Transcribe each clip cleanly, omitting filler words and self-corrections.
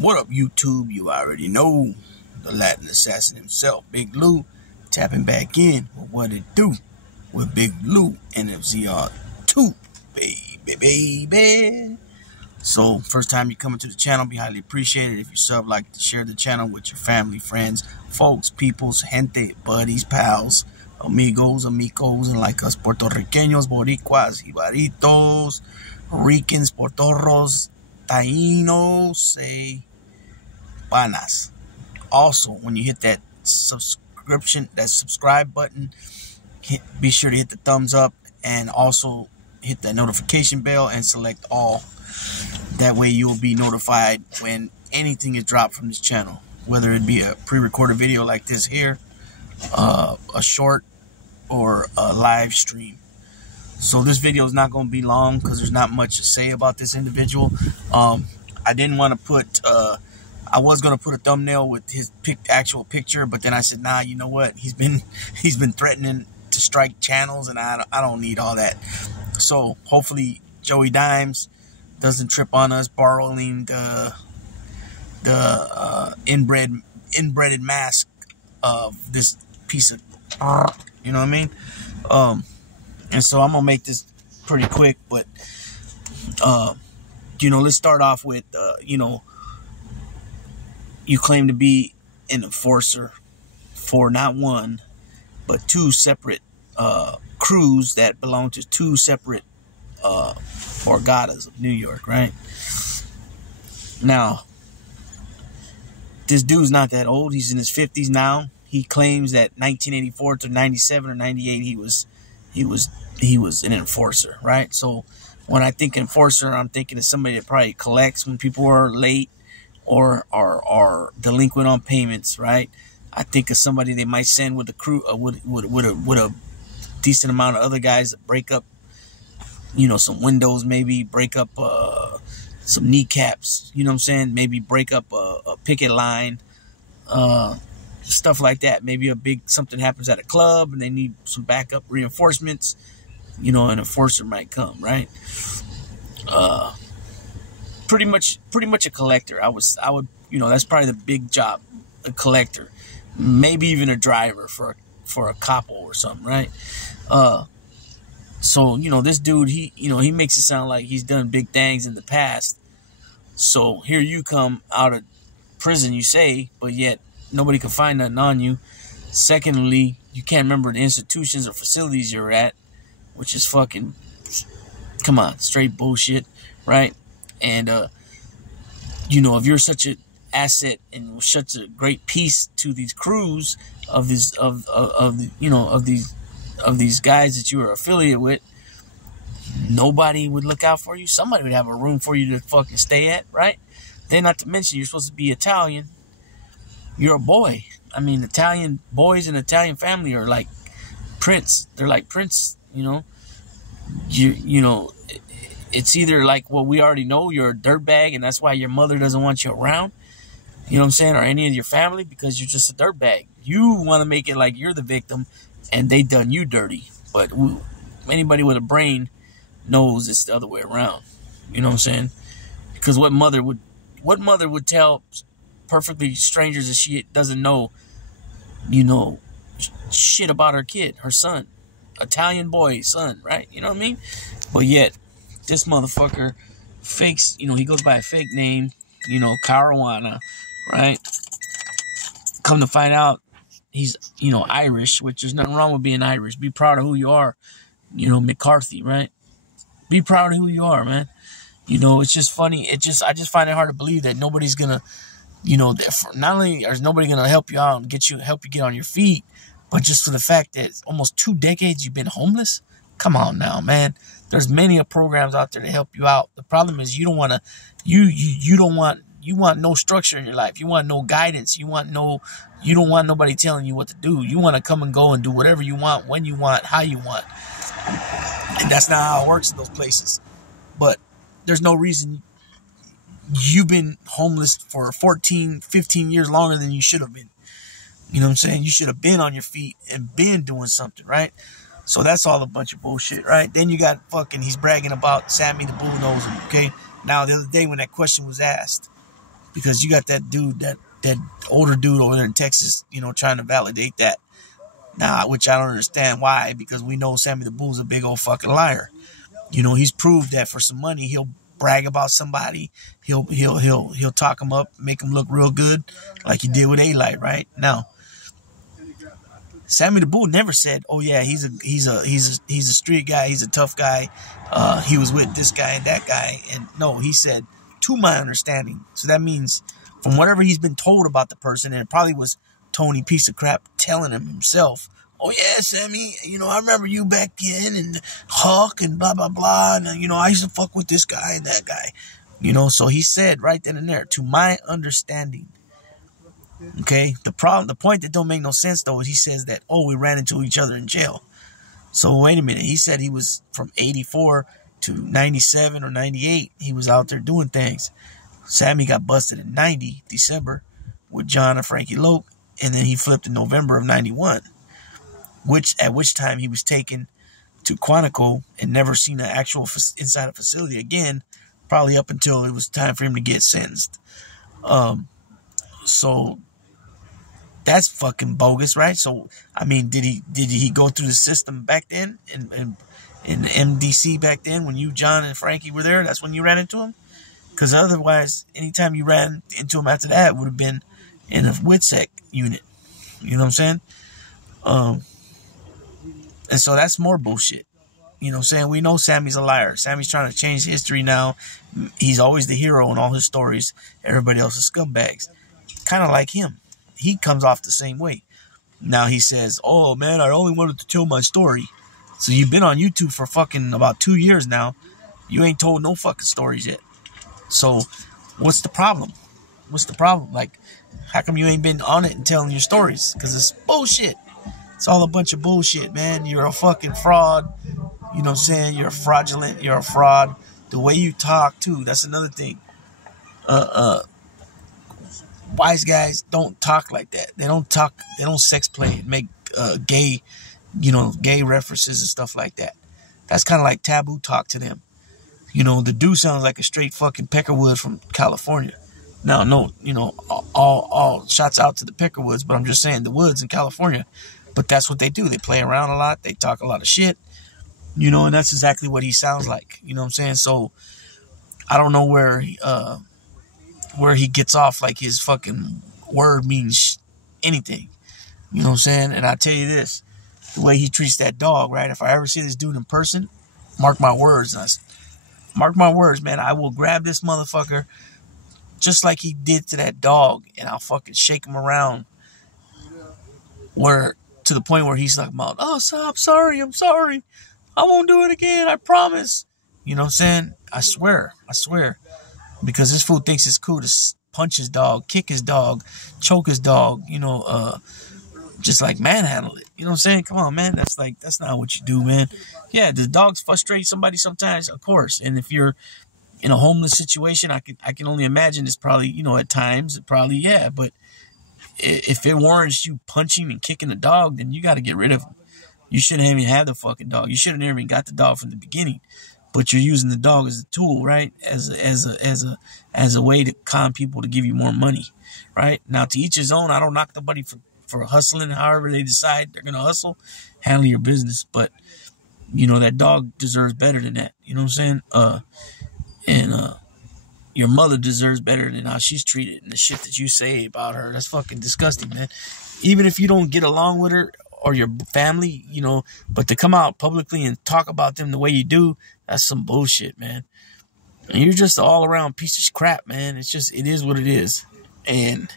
What up, YouTube? You already know the Latin assassin himself, Big Lou, tapping back in with what it do with Big Lou NFZR2, baby. So, first time you coming to the channel, be highly appreciated. If you sub, like to share the channel with your family, friends, folks, peoples, gente, buddies, pals, amigos, and like us, Puertorriqueños, Boricuas, Jibaritos, Ricans, Portorros, Taínos, panas. Also, when you hit that subscribe button, be sure to hit the thumbs up and also hit the notification bell and select all. That way you will be notified when anything is dropped from this channel, whether it be a pre-recorded video like this here, a short, or a live stream. So this video is not going to be long because there's not much to say about this individual. I didn't want to put I was going to put a thumbnail with his actual picture, but then I said, nah, you know what, he's been threatening to strike channels, and I don't need all that. So hopefully Joey Dimes doesn't trip on us borrowing the inbred mask of this piece of, you know what I mean? And so I'm gonna make this pretty quick, but let's start off with you claim to be an enforcer for not one but two separate crews that belong to two separate Borgatas of New York, right? Now, this dude's not that old. He's in his 50s now. He claims that 1984 to 97 or 98 he was an enforcer, right? So when I think enforcer, I'm thinking of somebody that probably collects when people are late or are delinquent on payments, right? I think of somebody they might send with a crew with a decent amount of other guys that break up, some windows, maybe break up some kneecaps, you know what I'm saying? Maybe break up a picket line, stuff like that. Maybe something happens at a club and they need some backup reinforcements, an enforcer might come, right? Pretty much a collector. I would, that's probably the big job, a collector, maybe even a driver for a capo or something, right? So, this dude, he makes it sound like he's done big things in the past. So here you come out of prison, you say, but yet nobody can find nothing on you. Secondly, you can't remember the institutions or facilities you're at, which is fucking, come on, straight bullshit, right? And, if you're such an asset and such a great piece to these crews of these guys that you are affiliated with, nobody would look out for you. Somebody would have a room for you to fucking stay at, right? Then not to mention you're supposed to be Italian. You're a boy. I mean, Italian boys in Italian family are like Prince. They're like Prince, It's either like what we already know, you're a dirtbag and that's why your mother doesn't want you around. You know what I'm saying? Or any of your family, because you're just a dirtbag. You want to make it like you're the victim and they done you dirty. But anybody with a brain knows it's the other way around. You know what I'm saying? Because what mother would tell perfectly strangers that she doesn't know, shit about her kid, her son, Italian boy son, right? You know what I mean? But yet this motherfucker fakes, he goes by a fake name, Caruana, right? Come to find out he's, Irish, which there's nothing wrong with being Irish. Be proud of who you are, McCarthy, right? Be proud of who you are, man. It's just funny. I just find it hard to believe that nobody's gonna, not only is nobody gonna help you out and help you get on your feet, but just for the fact that almost 2 decades you've been homeless. Come on now, man. There's many programs out there to help you out. The problem is you don't want to, you want no structure in your life. You want no guidance. You don't want nobody telling you what to do. You want to come and go and do whatever you want, when you want, how you want. And that's not how it works in those places. But there's no reason you've been homeless for 14, 15 years longer than you should have been. You know what I'm saying? You should have been on your feet and been doing something, right? So that's all a bunch of bullshit, right? Then you got he's bragging about Sammy the Bull Noser, okay? Now, the other day when that question was asked, because you got that dude, that older dude over there in Texas, trying to validate that. Now, which I don't understand why, because we know Sammy the Bull's a big old fucking liar. He's proved that for some money, he'll brag about somebody. He'll talk him up, make him look real good, like he did with A-Light, right? Now, Sammy the Bull never said, "Oh yeah, he's a street guy, he's a tough guy. He was with this guy and that guy." And no, he said, "To my understanding." So that means from whatever he's been told about the person, and it probably was Tony piece of crap telling him himself, "Oh yeah, Sammy, I remember you back then, and Huck and blah blah blah, and I used to fuck with this guy and that guy." So he said right then and there, "To my understanding." Okay, the point that don't make no sense though is he says that, "Oh, we ran into each other in jail." So wait a minute, he said he was from 84 to 97 or 98. He was out there doing things. Sammy got busted in 90 December with John and Frankie Loke, and then he flipped in November of 91, at which time he was taken to Quantico and never seen an actual inside a facility again, probably up until it was time for him to get sentenced. So that's fucking bogus, right? So I mean, did he go through the system back then in MDC back then when you, John, and Frankie were there? That's when you ran into him? Because otherwise, anytime you ran into him after that would have been in a WITSEC unit. You know what I'm saying? And so that's more bullshit. You know what I'm saying? We know Sammy's a liar. Sammy's trying to change history now. He's always the hero in all his stories. Everybody else is scumbags. Kind of like him. He comes off the same way. Now he says, "Oh man, I only wanted to tell my story." So you've been on YouTube for fucking about 2 years now. You ain't told no fucking stories yet. So what's the problem? What's the problem? Like, how come you ain't been on it and telling your stories? Because it's bullshit. It's all a bunch of bullshit, man. You're a fucking fraud. You know what I'm saying? You're fraudulent. You're a fraud. The way you talk, too. That's another thing. Wise guys don't talk like that. They don't talk. They don't sex play and make gay references and stuff like that. That's kind of like taboo talk to them. The dude sounds like a straight fucking Peckerwood from California. Now, no, all shots out to the Peckerwoods, but I'm just saying the woods in California. But that's what they do. They play around a lot. They talk a lot of shit. And that's exactly what he sounds like. You know what I'm saying? So I don't know where he gets off like his fucking word means anything. You know what I'm saying? And I tell you this, the way he treats that dog, right? If I ever see this dude in person, mark my words, man, I will grab this motherfucker just like he did to that dog, and I'll fucking shake him around to the point where he's like, "Oh, I'm sorry. I won't do it again. I promise." You know what I'm saying? I swear. Because this fool thinks it's cool to punch his dog, kick his dog, choke his dog, just like manhandle it. You know what I'm saying? Come on, man. That's not what you do, man. Yeah, the dogs frustrate somebody sometimes, of course. And if you're in a homeless situation, I can only imagine it's probably, at times, yeah. But if it warrants you punching and kicking a dog, then you got to get rid of him. You shouldn't even have the fucking dog. You shouldn't have even got the dog from the beginning. But you're using the dog as a tool, right? As a way to con people to give you more money, right? Now, to each his own. I don't knock nobody for hustling. However they decide they're gonna hustle, handle your business. But that dog deserves better than that. You know what I'm saying? And your mother deserves better than how she's treated and the shit that you say about her. That's fucking disgusting, man. Even if you don't get along with her or your family, but to come out publicly and talk about them the way you do, that's some bullshit, man. And you're just an all-around piece of crap, man. It is what it is. And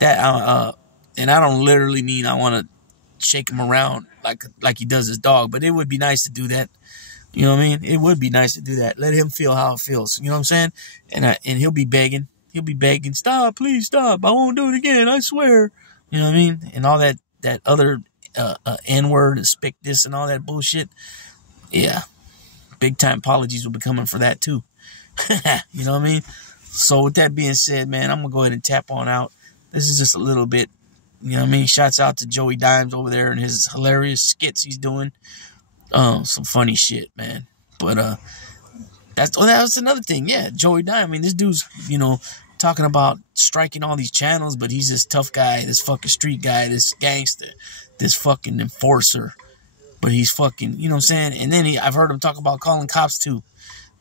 that, and I don't literally mean I want to shake him around like he does his dog, but it would be nice to do that. You know what I mean? It would be nice to do that. Let him feel how it feels. You know what I'm saying? And he'll be begging. "Stop, please stop. I won't do it again. I swear." You know what I mean? And all that other N-word and spick this and all that bullshit. Yeah. Big time apologies will be coming for that too. You know what I mean? So with that being said, man, I'm going to go ahead and tap on out. This is just a little bit, you know what I mean? Shouts out to Joey Dimes over there and his hilarious skits he's doing. Some funny shit, man. But That's another thing. Yeah, Joey Diamond. I mean, this dude's, talking about striking all these channels, but he's this tough guy, this fucking street guy, this gangster, this fucking enforcer. But he's fucking, you know what I'm saying? And then I've heard him talk about calling cops too.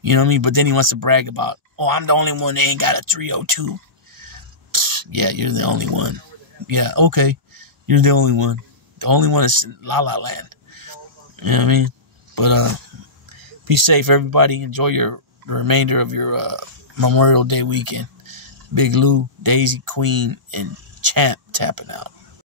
You know what I mean? But then he wants to brag about, oh, I'm the only one that ain't got a 302. Yeah, you're the only one. Yeah, okay. You're the only one. The only one is in La La Land. You know what I mean? But be safe, everybody. Enjoy the remainder of your Memorial Day weekend. Big Lou, Daisy, Queen, and Champ tapping out.